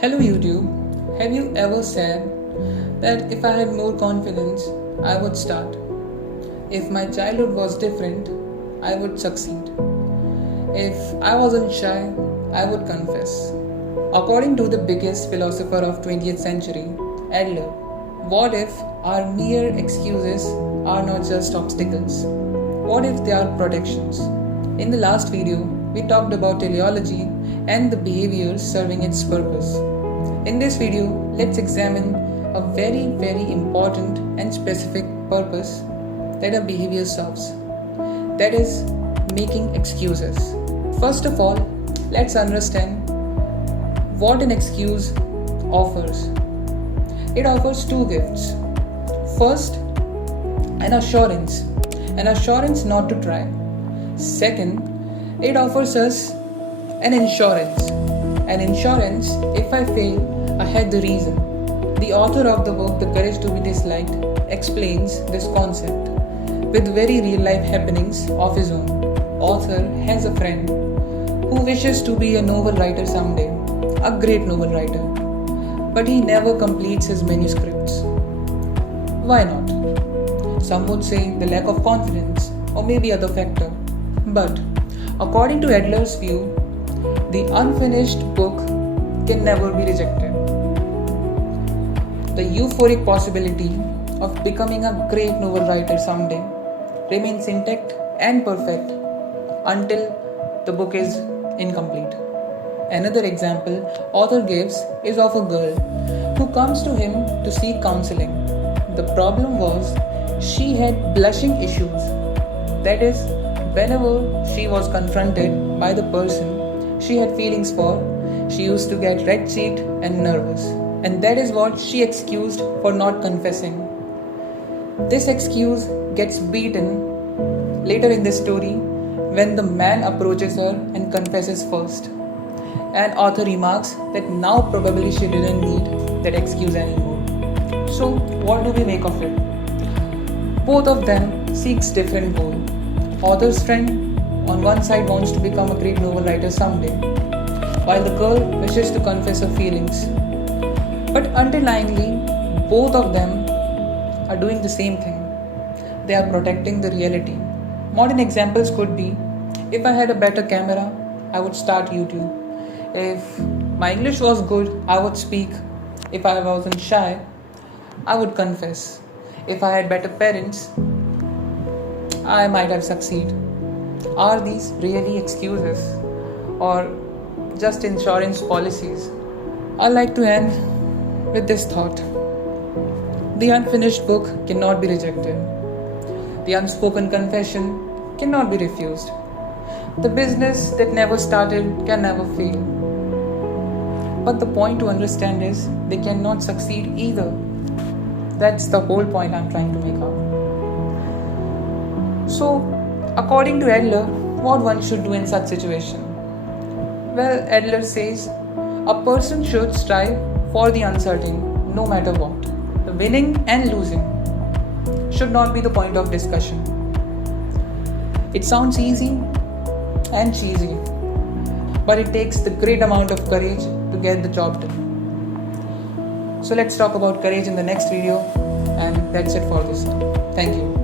Hello YouTube. Have you ever said that if I had more confidence, I would start? If my childhood was different, I would succeed. If I wasn't shy, I would confess. According to the biggest philosopher of 20th century, Adler, what if our mere excuses are not just obstacles? What if they are protections? In the last video, we talked about teleology and the behaviors serving its purpose. In this video, let's examine a very important and specific purpose that a behavior serves. That is, making excuses. First of all, let's understand what an excuse offers. It offers two gifts. First, an assurance not to try. Second, it offers us an insurance. An insurance, if I fail, I had the reason. The author of the book, The Courage to be Disliked, explains this concept with very real life happenings of his own. Author has a friend who wishes to be a novel writer someday, a great novel writer, but he never completes his manuscripts. Why not? Some would say the lack of confidence or maybe other factor. But according to Adler's view, the unfinished book can never be rejected. The euphoric possibility of becoming a great novel writer someday remains intact and perfect until the book is incomplete. Another example author gives is of a girl who comes to him to seek counseling. The problem was she had blushing issues. That is, whenever she was confronted by the person she had feelings for, she used to get red-cheeked and nervous. And that is what she excused for not confessing. This excuse gets beaten later in the story when the man approaches her and confesses first. And author remarks that now probably she didn't need that excuse anymore. So what do we make of it? Both of them seeks different goal. Author's friend on one side wants to become a great novel writer someday, while the girl wishes to confess her feelings. But underlyingly, both of them are doing the same thing. They are protecting the reality. Modern examples could be, if I had a better camera, I would start YouTube. If my English was good, I would speak. If I wasn't shy, I would confess. If I had better parents, I might have succeeded. Are these really excuses or just insurance policies? I like to end with this thought. The unfinished book cannot be rejected. The unspoken confession cannot be refused. The business that never started can never fail. But the point to understand is they cannot succeed either. That's the whole point I'm trying to make out. So, according to Adler, what one should do in such situation? Well, Adler says a person should strive for the uncertain, no matter what. The winning and losing should not be the point of discussion. It sounds easy and cheesy, but it takes the great amount of courage to get the job done. So let's talk about courage in the next video, and that's it for this time. Thank you.